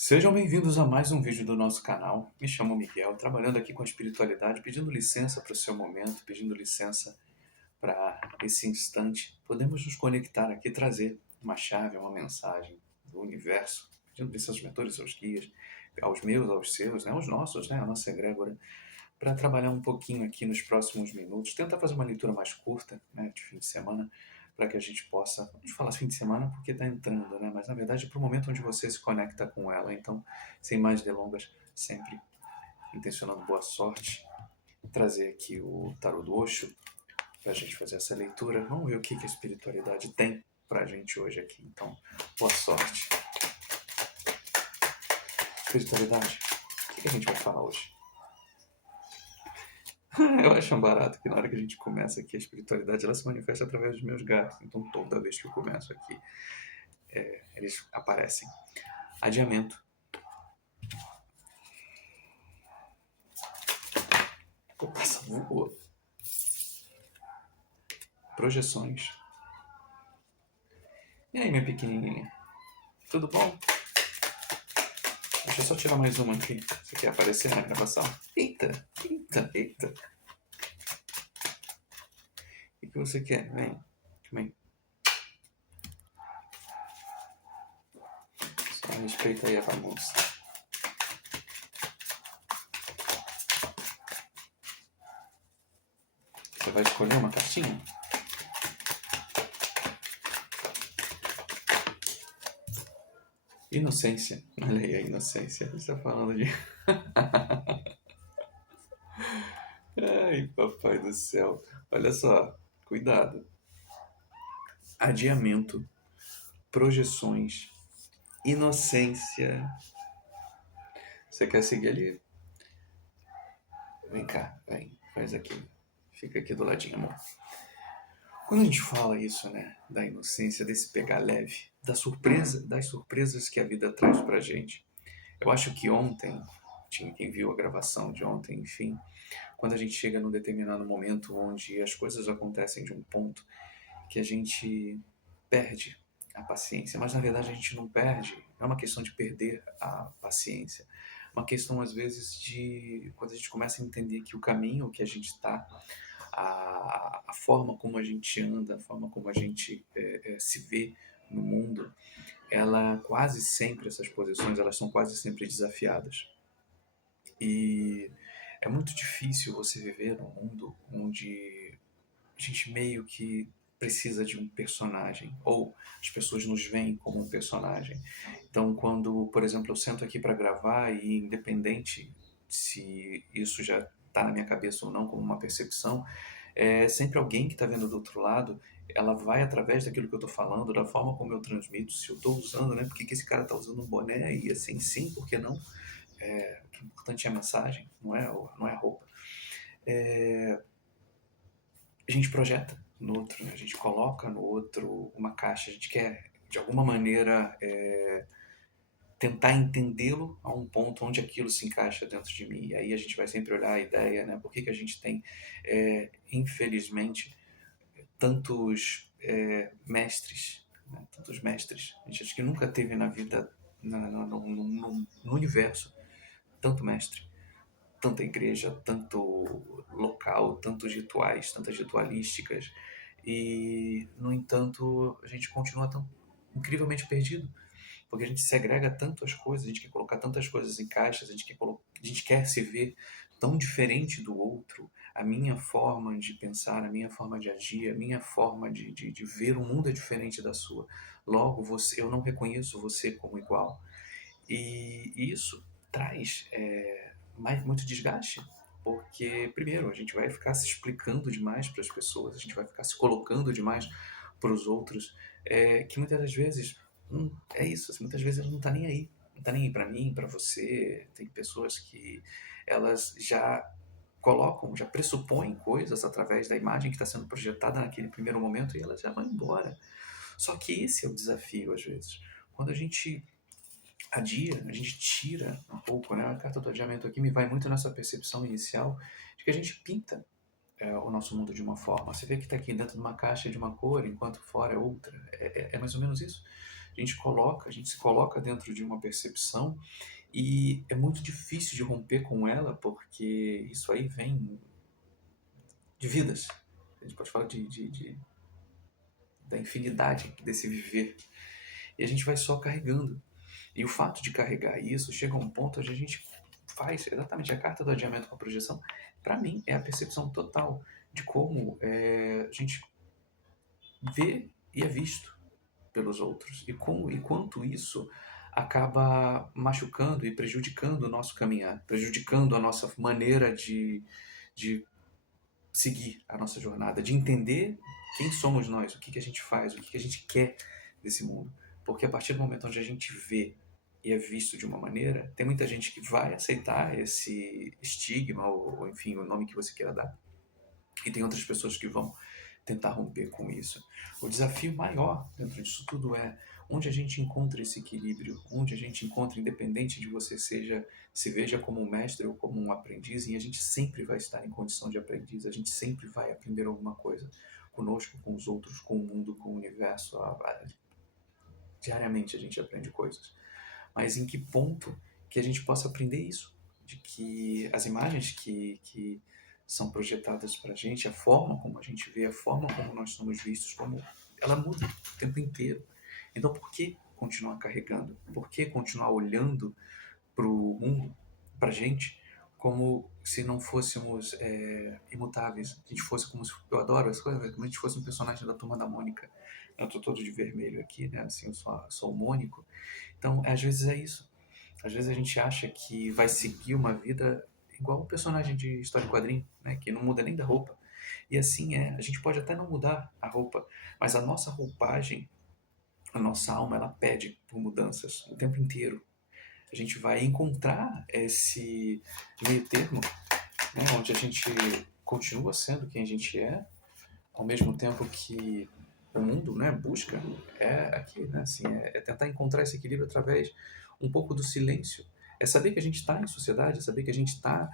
Sejam bem-vindos a mais um vídeo do nosso canal. Me chamo Miguel, trabalhando aqui com a espiritualidade, pedindo licença para o seu momento, pedindo licença para esse instante. Podemos nos conectar aqui, trazer uma chave, uma mensagem do universo, pedindo licença aos mentores, aos guias, aos meus, aos seus, né, aos nossos, né, a nossa egrégora, para trabalhar um pouquinho aqui nos próximos minutos, tentar fazer uma leitura mais curta, né, de fim de semana, para que a gente possa, vamos falar fim de semana porque está entrando, né, mas na verdade para o momento onde você se conecta com ela. Então, sem mais delongas, sempre intencionando boa sorte, trazer aqui o tarô do Osho para a gente fazer essa leitura. Vamos ver o que a espiritualidade tem para a gente hoje aqui. Então, boa sorte. Espiritualidade, o que a gente vai falar hoje? Eu acho um barato que na hora que a gente começa aqui, a espiritualidade ela se manifesta através dos meus gatos. Então, toda vez que eu começo aqui, eles aparecem. Adiamento. O passa voou. Projeções. E aí, minha pequenininha? Tudo bom? Deixa eu só tirar mais uma aqui. Você quer aparecer na gravação? Eita, eita, eita. O que você quer? Vem, vem. Só respeita aí a bagunça. Você vai escolher uma cartinha? Inocência. Olha aí a inocência. A gente tá falando de... Ai, papai do céu. Olha só, cuidado. Adiamento, projeções, inocência. Você quer seguir ali? Vem cá, vem, faz aqui. Fica aqui do ladinho, amor. Quando a gente fala isso, né, da inocência, desse pegar leve, da surpresa, das surpresas que a vida traz pra gente. Eu acho que ontem, tinha quem viu a gravação de ontem, enfim, quando a gente chega num determinado momento onde as coisas acontecem de um ponto que a gente perde a paciência, mas na verdade a gente não perde, é uma questão de perder a paciência, uma questão às vezes de quando a gente começa a entender que o caminho que a gente está, a forma como a gente anda, a forma como a gente se vê no mundo, ela quase sempre, essas posições, elas são quase sempre desafiadas. E é muito difícil você viver num mundo onde a gente meio que precisa de um personagem, ou as pessoas nos veem como um personagem. Então, quando, por exemplo, eu sento aqui para gravar e independente se isso já está na minha cabeça ou não como uma percepção, é sempre alguém que está vendo do outro lado, ela vai através daquilo que eu estou falando, da forma como eu transmito, se eu estou usando, né? Por que esse cara está usando um boné e assim, sim, por que não? O que é importante é a mensagem, não é a roupa. A gente projeta no outro, né? A gente coloca no outro uma caixa, a gente quer, de alguma maneira, tentar entendê-lo a um ponto onde aquilo se encaixa dentro de mim. E aí a gente vai sempre olhar a ideia, né? Por que a gente tem, infelizmente, tantos mestres, né? Tantos mestres. A gente acha que nunca teve na vida, no universo, tanto mestre, tanta igreja, tanto local, tantos rituais, tantas ritualísticas, e, no entanto, a gente continua tão incrivelmente perdido, porque a gente segrega tanto as coisas, a gente quer colocar tantas coisas em caixas, a gente quer se ver tão diferente do outro, a minha forma de pensar, a minha forma de agir, a minha forma de ver o mundo é diferente da sua. Logo, eu não reconheço você como igual. E isso traz muito desgaste, porque, primeiro, a gente vai ficar se explicando demais para as pessoas, a gente vai ficar se colocando demais para os outros, que muitas das vezes é isso, assim, muitas vezes ele não está nem aí. Não está nem aí para mim, para você. Tem pessoas que elas já colocam, já pressupõem coisas através da imagem que está sendo projetada naquele primeiro momento e elas já vão embora. Só que esse é o desafio, às vezes. Quando a gente adia, a gente tira um pouco, né? A carta do adiamento aqui me vai muito nessa percepção inicial de que a gente pinta o nosso mundo de uma forma. Você vê que está aqui dentro de uma caixa de uma cor, enquanto fora é outra. É mais ou menos isso. a gente se coloca dentro de uma percepção e é muito difícil de romper com ela, porque isso aí vem de vidas. A gente pode falar da infinidade desse viver. E a gente vai só carregando. E o fato de carregar isso chega a um ponto onde a gente faz exatamente a carta do adiamento com a projeção. Para mim, é a percepção total de como a gente vê e é visto pelos outros. E quanto isso acaba machucando e prejudicando o nosso caminhar, prejudicando a nossa maneira de seguir a nossa jornada, de entender quem somos nós, o que, que a gente faz, o que, que a gente quer desse mundo. Porque a partir do momento onde a gente vê e é visto de uma maneira, tem muita gente que vai aceitar esse estigma, ou enfim, o nome que você queira dar, e tem outras pessoas que vão tentar romper com isso. O desafio maior dentro disso tudo é onde a gente encontra esse equilíbrio, onde a gente encontra, independente de você se veja como um mestre ou como um aprendiz, e a gente sempre vai estar em condição de aprendiz, a gente sempre vai aprender alguma coisa conosco, com os outros, com o mundo, com o universo. Diariamente a gente aprende coisas. Mas em que ponto que a gente possa aprender isso? De que as imagens que são projetadas para a gente, a forma como a gente vê, a forma como nós somos vistos, como ela muda o tempo inteiro. Então, por que continuar carregando? Por que continuar olhando para o mundo, para a gente, como se não fôssemos imutáveis? A gente fosse como se, eu adoro as coisas, como a gente fosse um personagem da Turma da Mônica. Eu estou todo de vermelho aqui, né? Assim, eu sou o Mônico. Então, às vezes é isso. Às vezes a gente acha que vai seguir uma vida igual um personagem de história em quadrinho, né? Que não muda nem da roupa. E assim é. A gente pode até não mudar a roupa, mas a nossa roupagem, a nossa alma, ela pede por mudanças o tempo inteiro. A gente vai encontrar esse meio termo, né? Onde a gente continua sendo quem a gente é, ao mesmo tempo que o mundo, né, busca aqui, né, assim, é tentar encontrar esse equilíbrio através um pouco do silêncio. É saber que a gente está em sociedade, é saber que a gente está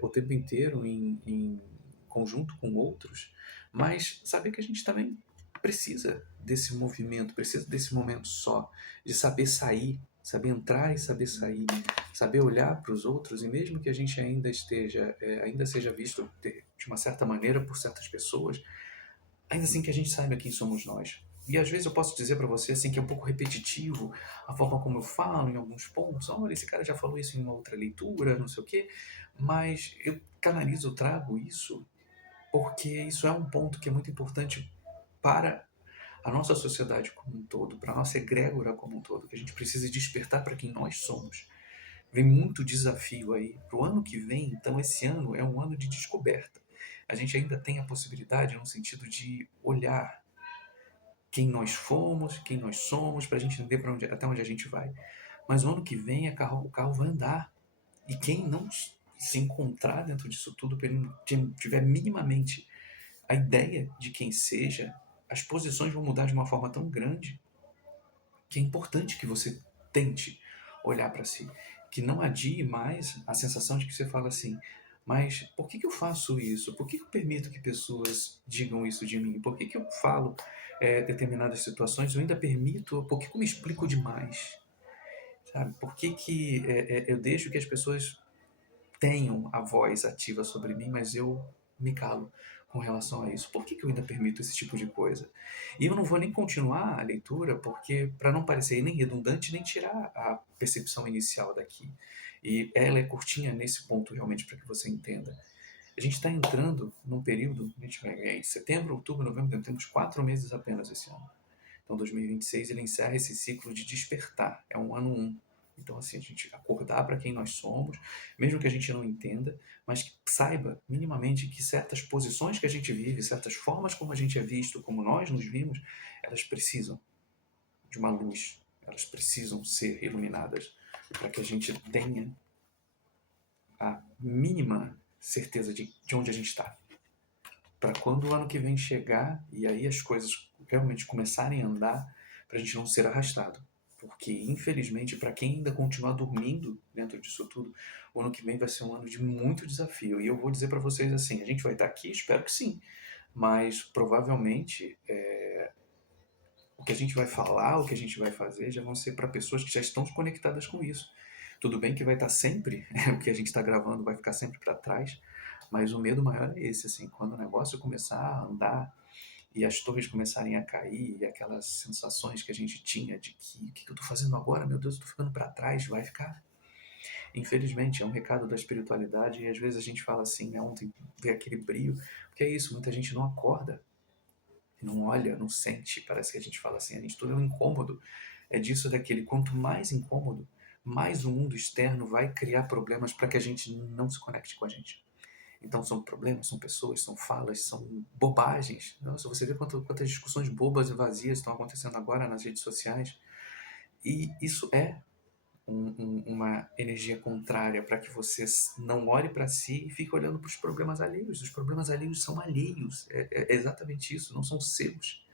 o tempo inteiro em conjunto com outros, mas saber que a gente também precisa desse movimento, precisa desse momento só, de saber sair, saber entrar e saber sair, saber olhar para os outros, e mesmo que a gente ainda seja visto de uma certa maneira por certas pessoas, ainda assim que a gente saiba quem somos nós. E às vezes eu posso dizer para você assim que é um pouco repetitivo a forma como eu falo em alguns pontos. Olha, esse cara já falou isso em uma outra leitura, não sei o quê. Mas eu canalizo, eu trago isso porque isso é um ponto que é muito importante para a nossa sociedade como um todo, para a nossa egrégora como um todo, que a gente precisa despertar para quem nós somos. Vem muito desafio aí para o ano que vem, então esse ano é um ano de descoberta. A gente ainda tem a possibilidade, no sentido de olhar quem nós fomos, quem nós somos, para a gente entender até onde a gente vai. Mas o ano que vem o carro vai andar. E quem não se encontrar dentro disso tudo, tiver minimamente a ideia de quem seja, as posições vão mudar de uma forma tão grande que é importante que você tente olhar para si, que não adie mais a sensação de que você fala assim, mas por que eu faço isso? Por que eu permito que pessoas digam isso de mim? Por que eu falo determinadas situações? Eu ainda permito? Por que eu me explico demais? Sabe? Por que eu deixo que as pessoas tenham a voz ativa sobre mim, mas eu me calo com relação a isso? Por que eu ainda permito esse tipo de coisa? E eu não vou nem continuar a leitura, porque para não parecer nem redundante, nem tirar a percepção inicial daqui. E ela é curtinha nesse ponto realmente para que você entenda. A gente está entrando num período, a gente vai em setembro, outubro, novembro, temos 4 meses apenas esse ano. Então 2026 ele encerra esse ciclo de despertar, é um ano 1. Então, assim, a gente acordar para quem nós somos, mesmo que a gente não entenda, mas que saiba minimamente que certas posições que a gente vive, certas formas como a gente é visto, como nós nos vimos, elas precisam de uma luz, elas precisam ser iluminadas para que a gente tenha a mínima certeza de onde a gente está. Para quando o ano que vem chegar e aí as coisas realmente começarem a andar, para a gente não ser arrastado. Porque, infelizmente, para quem ainda continuar dormindo dentro disso tudo, o ano que vem vai ser um ano de muito desafio. E eu vou dizer para vocês assim, a gente vai estar aqui, espero que sim, mas provavelmente O que a gente vai falar, o que a gente vai fazer, já vão ser para pessoas que já estão conectadas com isso. Tudo bem que vai estar sempre, o que a gente está gravando vai ficar sempre para trás, mas o medo maior é esse, assim, quando o negócio começar a andar e as torres começarem a cair, e aquelas sensações que a gente tinha de que o que eu estou fazendo agora, meu Deus, eu estou ficando para trás, vai ficar. Infelizmente, é um recado da espiritualidade e às vezes a gente fala assim, né, ontem vê aquele brilho, porque é isso, muita gente não acorda, não olha, não sente, parece que a gente fala assim, a gente tudo é um incômodo, é disso, daquele, quanto mais incômodo, mais o mundo externo vai criar problemas para que a gente não se conecte com a gente. Então são problemas, são pessoas, são falas, são bobagens. Nossa, você vê quantas discussões bobas e vazias estão acontecendo agora nas redes sociais. E isso é uma energia contrária para que você não olhe para si e fique olhando para os problemas alheios. Os problemas alheios são alheios. É exatamente isso, não são seus.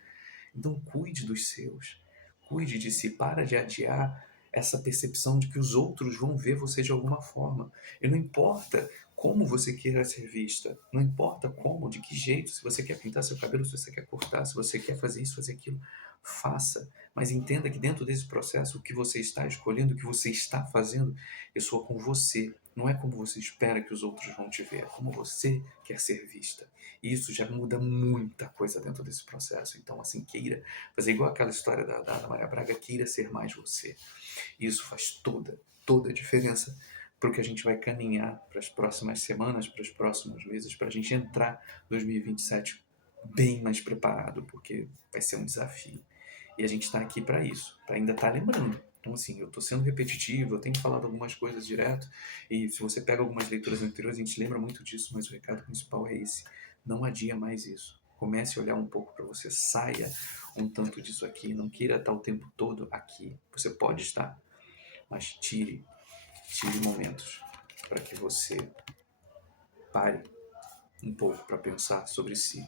Então cuide dos seus. Cuide de si. Para de adiar essa percepção de que os outros vão ver você de alguma forma. E não importa como você queira ser vista, não importa como, de que jeito, se você quer pintar seu cabelo, se você quer cortar, se você quer fazer isso, fazer aquilo, faça. Mas entenda que dentro desse processo, o que você está escolhendo, o que você está fazendo, ressoa com você. Não é como você espera que os outros vão te ver, é como você quer ser vista. E isso já muda muita coisa dentro desse processo. Então, assim, queira fazer igual aquela história da Maria Braga, queira ser mais você. E isso faz toda a diferença para o que a gente vai caminhar para as próximas semanas, para os próximos meses, para a gente entrar 2027 bem mais preparado, porque vai ser um desafio. E a gente está aqui para isso, para ainda estar lembrando. Então, assim, eu estou sendo repetitivo, eu tenho falado algumas coisas direto, e se você pega algumas leituras anteriores, a gente lembra muito disso, mas o recado principal é esse. Não adia mais isso. Comece a olhar um pouco para você, saia um tanto disso aqui, não queira estar o tempo todo aqui. Você pode estar, mas tire momentos para que você pare um pouco para pensar sobre si.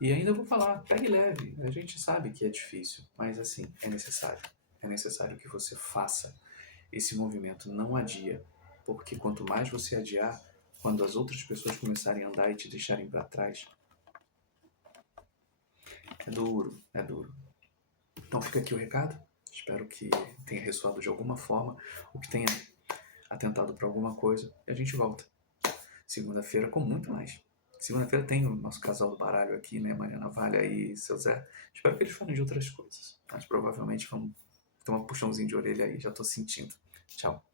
E ainda vou falar, pegue leve. A gente sabe que é difícil, mas assim, é necessário. É necessário que você faça esse movimento, não adia, porque quanto mais você adiar, quando as outras pessoas começarem a andar e te deixarem para trás, é duro, é duro. Então fica aqui o recado. Espero que tenha ressoado de alguma forma, ou que tenha atentado para alguma coisa. E a gente volta segunda-feira com muito mais. Segunda-feira tem o nosso casal do baralho aqui, né? Mariana Valha e seu Zé. Espero que eles falem de outras coisas. Mas provavelmente vão ter um puxãozinho de orelha aí, já tô sentindo. Tchau.